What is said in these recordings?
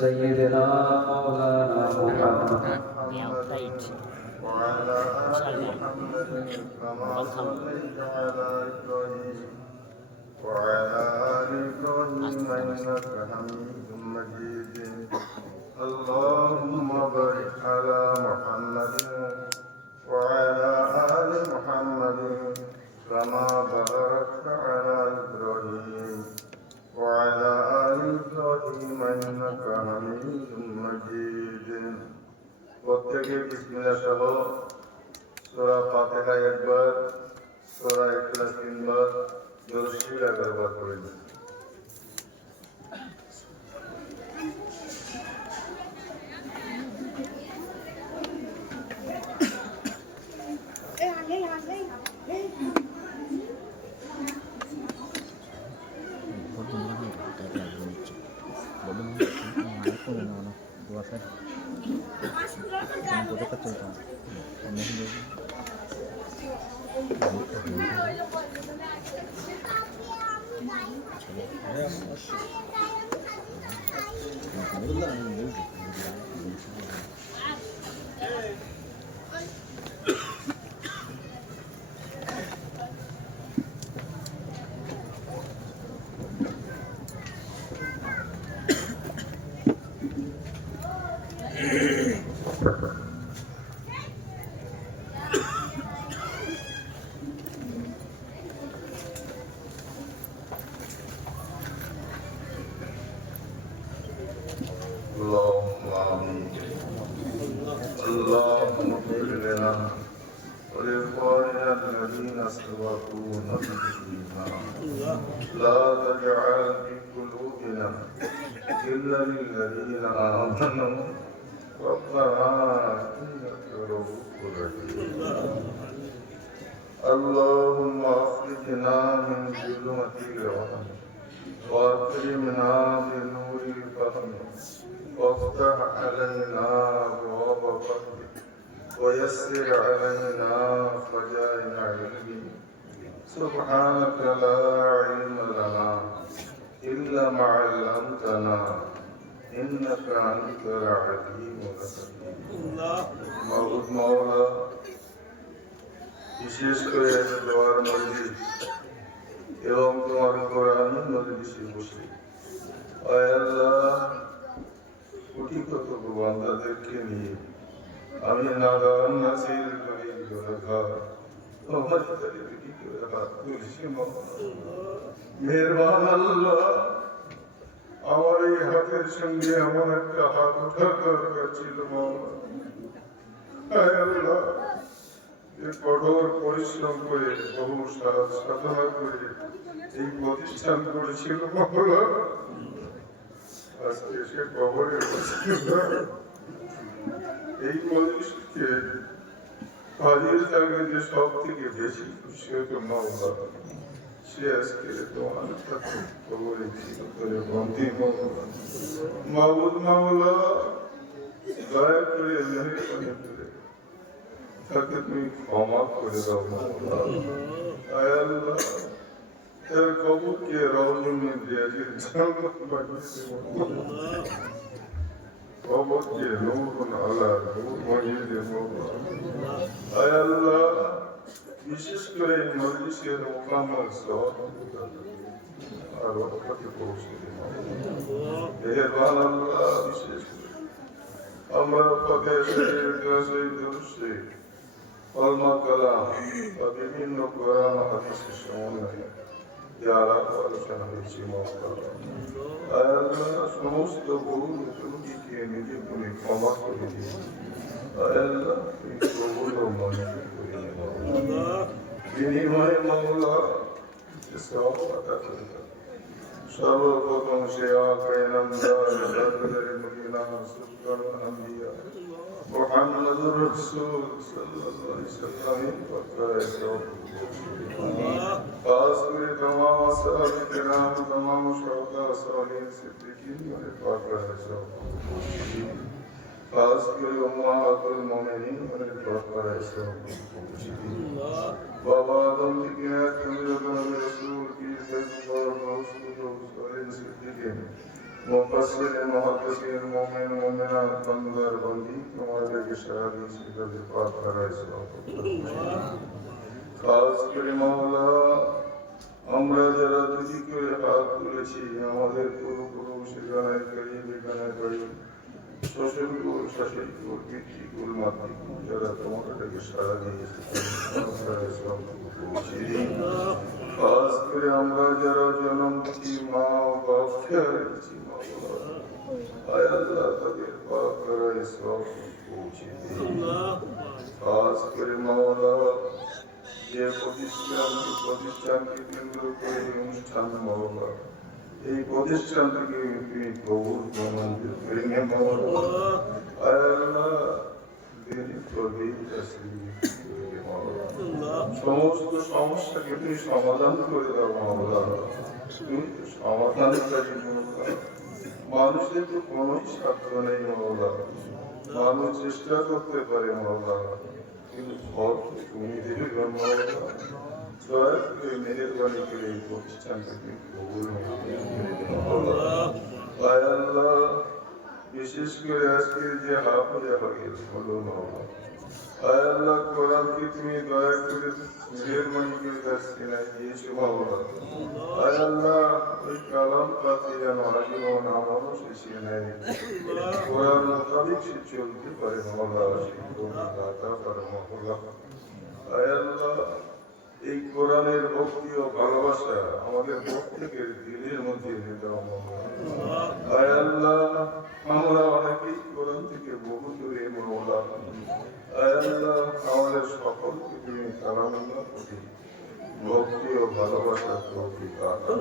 سيدنا مولانا محمد وعلى آل محمد كما صليت على إبراهيم وعلى آل إبراهيم إنك حميد مجيد اللهم بارك على محمد وعلى آل محمد كما باركت على إبراهيم وعلى آل إبراهيم إنك حميد مجيد প্রত্যেকে বিসমিল্লাহ সহ সূরা ফাতিহা একবার, সূরা ইখলাস তিনবার, দরুদ শরীফ একবার পড়বেন। اللهم آمين. اللهم اغفر لنا ولإخواننا الذين سبقونا بالإيمان لا تجعل في قلوبنا غلا للذين آمنوا ربنا إنك رؤوف رحيم. اللهم أخرجنا من ظلمات الوهم وأكرمنا بنور الفهم وافتح علينا أبواب فضلك ويسر علينا خزائن علمك سبحانك لا علم لنا إلا ما علمتنا إنك أنت العليم الحكيم. মাবুদ মাওলা, বিশেষ করে দোয়ার মজলিস এবং তোমার কোরআন মজলিসে বসে আয় আল্লাহ, কোটি কত বান্দাদেরকে নিয়ে আমি নাদান নাসির করি গুনাহগার তোমার তরিকে কি করে হাত তুলছি মেহেরবান আল্লাহ, আমার এই হাতের সঙ্গে এমন একটা হাত ওঠার দরকার ছিল মাওলা। আয় আল্লাহ, কঠোর পরিশ্রম করে বহু সাধনা করে এই প্রতিষ্ঠান করেছিল মাওলা, আজকে সে কবরে এই মজলিসকে হাজির থাকবে যে সব থেকে বেশি খুশি হতো মাওলা, সে আজকে তোমার কাছে কবরে করে বন্দী মাওলা। মাবুদ মাওলা, দয়া করে মেহেরবানি করে তাকে তুমি ক্ষমা করে দাও মাওলা। আয় আল্লাহ, তার কবরকে রওজনে জিয়াজির জান্নাত বানিয়ে দাও মাওলা। কবরকে নূরুন আলা নূর বানিয়ে দাও মাওলা। আয় আল্লাহ, বিশেষ করে মজলিসের মুকাম্মাল সওয়াব আর রহমতে পৌঁছে দাও মাওলা। মেহেরবান আল্লাহ, বিশেষ করে আমরা ফাতিহা শরীফ দরুদ শরীফ কলমা কালাম বা বিভিন্ন কোরআন হাদিসের সমন্বয়ে যারা আলোচনা হয়েছে সমস্ত ভুল ত্রুটিকে নিজে তুমি ক্ষমা করে দিই। বিনিময়ে মাওলা সর্বপ্রথম সে আকারে নামদার মদিনা সুলতান আম্বিয়া মুহাম্মদুর রাসূল সাল্লাল্লাহু আলাইহি ওয়াসাল্লামের পথে খাস করে तमाम সাহাবা কেরাম, तमाम শুহাদা, সালিহিন, সিদ্দিকীন और पाक रसूल खास कर उम्महातुल मोमिनीन उन्हें बरकरार इस्लाम की पहुंची थी। बाबा आदम की किनारे कबीर नबी रसूल की पैगंबर रसूल सिद्दीक़ मुफस्सिर मुहद्दिसीन मोमिन मोमिनात बंदर बंदी तुम्हारे के शराबी से बरकरार इस्लाम की खास कर मौला আমরা যারা দুটি করে হাত তুলেছি আমাদের পূর্বপুরুষ গানায় করিয়ে গানায় করি শ্বশুর কুল শাশুড়ি কুল পিতৃকুল মাতৃকুল যারা তোমাকে সারা দিয়েছে খাস করে আমরা যারা জন্ম থেকে মা ও বাপকে হারিয়েছি আয় আল্লাহ তাদের পাক করায় সব পৌঁছে দিন খাস করে মাওলা যে প্রতিষ্ঠানকে কেন্দ্র করে অনুষ্ঠান মাওলা এই প্রতিষ্ঠান থেকে তুমি কবুল মঞ্জুর করে নিয়ে মাওলা আয় আল্লাহ দেরি করবে সমস্ত সমস্যাকে তুমি সমাধান করে দাও মাওলা তুমি তো সমাধানকারী মাওলা মানুষের তো কোনো সাধ্য নেই মাওলা মানুষ চেষ্টা করতে পারে মাওলা কিন্তু ফল তুমি দেবে মাওলা দয়া করে মেহেরবানি করে এই প্রতিষ্ঠানটাকে কবুল আয় আল্লাহ বিশেষ করে আজকে যে হাফিজা হয়ে হলো মাওলা আয় আল্লাহ কোরআনকে তুমি দয়া করে মেহেরবানি করে তার সিনায় দিয়েছো মাওলা আয় আল্লাহ ওই কালাম পাতে যেন আজীবন আমারও সে সিনায় কোরআন মোতাবেক সে চলতে পারে মাওলা সেই দাতা পারে মাওলা আয় আল্লাহ এই কোরআনের ভক্তি ও ভালোবাসা আমাদের প্রত্যেকের দিলের মধ্যে দাও মাওলা আয় আল্লাহ আমরা অনেকেই কোরআন থেকে বহু দূরে মাওলা আয় আল্লাহ আমাদের সকলকে তুমি কালামুল্লাহ প্রতি ভক্তি ও ভালোবাসার প্রতি দাতা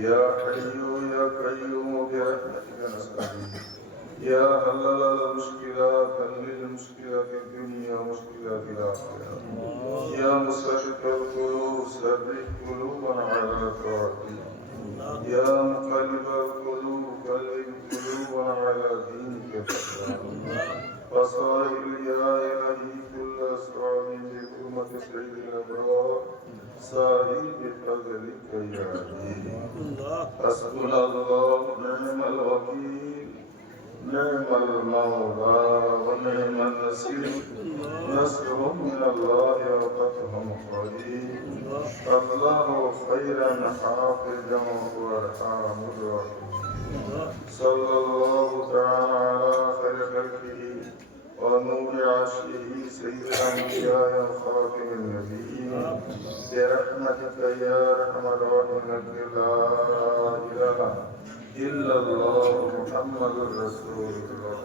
ইয়া হাইয়্যু ইয়া কাইয়্যুম বিরহমাতিকা নাস্তাগীথ ইয়া হাল্লাল মুশকিলাত হাল্লিল মুশকিলাত দুনিয়া মুশকিলাত আখিরাহ ইয়া মুসাররিফাল কুলুব সাররিফ কুলুবানা আলা তাআতিক ইয়া মুকাল্লিবাল কুলুব কাল্লিব কুলুবানা আলা দীনিকা فصائر يا إلهي كل أسرار بحرمة سيد الأبرار سائل بفضلك يا عزيز حسبنا الله ونعم الوكيل نعم المولى ونعم النصير نصر من الله وفتح قريب الله خيرا حافظا وارحم الراحمين صلى الله تعالى على خير خلقه ونور عرشه سيد الأنبياء وخاتم النبيين برحمتك يا أرحم الراحمين لا إله إلا الله محمد رسول الله